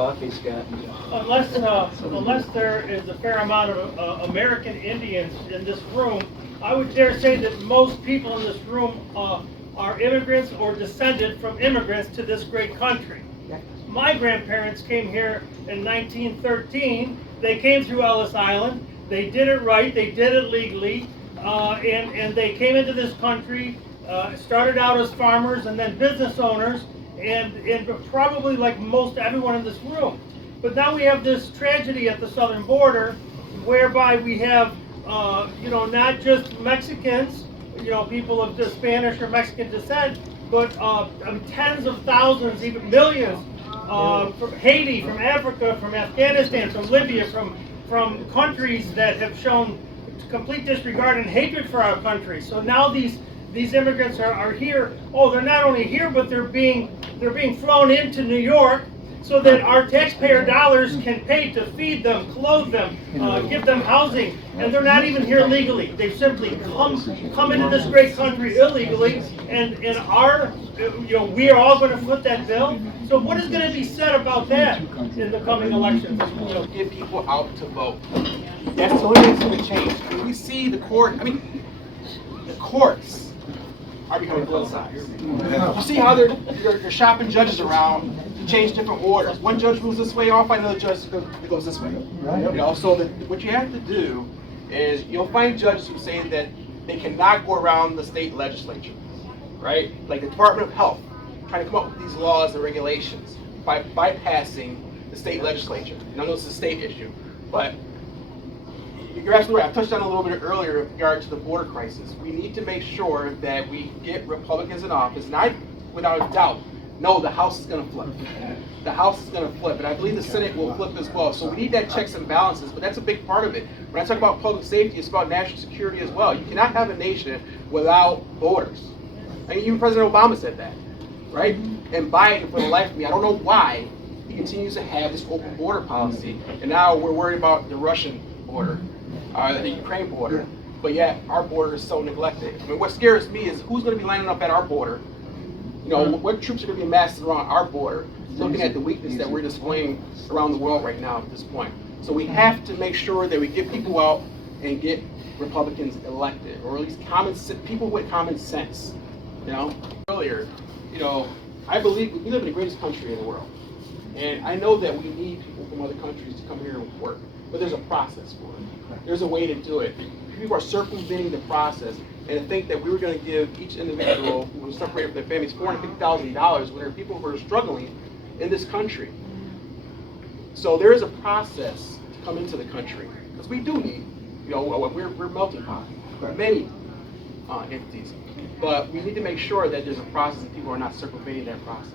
coffee, Scott. Unless there is a fair amount of American Indians in this room, I would dare say that most people in this room are immigrants or descended from immigrants to this great country. My grandparents came here in 1913. They came through Ellis Island. They did it right. They did it legally. And they came into this country, started out as farmers and then business owners, and probably like most everyone in this room. But now we have this tragedy at the southern border, whereby we have, not just Mexicans, people of the Spanish or Mexican descent, but tens of thousands, even millions, from Haiti, from Africa, from Afghanistan, from Libya, from countries that have shown complete disregard and hatred for our country. So now these immigrants are here. Oh, they're not only here, but they're being flown into New York so that our taxpayer dollars can pay to feed them, clothe them, give them housing, and they're not even here legally. They've simply come into this great country illegally, and we are all going to foot that bill. So what is going to be said about that in the coming elections? Get people out to vote. That's the only thing that's going to change. We see the courts are becoming politicized. You see how they're shopping judges around to change different orders. One judge moves this way, I'll find another judge that goes this way. So what you have to do is you'll find judges who say that they cannot go around the state legislature, right? Like the Department of Health, trying to come up with these laws and regulations by bypassing the state legislature. And I know this is a state issue, but you're absolutely right. I touched on it a little bit earlier in regard to the border crisis. We need to make sure that we get Republicans in office, and I, without a doubt, know the House is going to flip. The House is going to flip, and I believe the Senate will flip as well. So we need that checks and balances, but that's a big part of it. When I talk about public safety, it's about national security as well. You cannot have a nation without borders. I mean, even President Obama said that, right? And Biden, for the life of me, I don't know why he continues to have this open border policy, and now we're worried about the Russian border. The Ukraine border, but yet our border is so neglected. I mean, what scares me is who's going to be lining up at our border. What troops are going to be massed around our border, looking at the weakness that we're displaying around the world right now at this point. So we have to make sure that we get people out and get Republicans elected, or at least people with common sense. Earlier, I believe we live in the greatest country in the world, and I know that we need people from other countries to come here and work, but there's a process for it. There's a way to do it. People are circumventing the process, and to think that we were going to give each individual who was separated from their families $450,000 when there are people who are struggling in this country. So there is a process to come into the country, because we do need, we're melting pot for many entities, but we need to make sure that there's a process and people are not circumventing that process.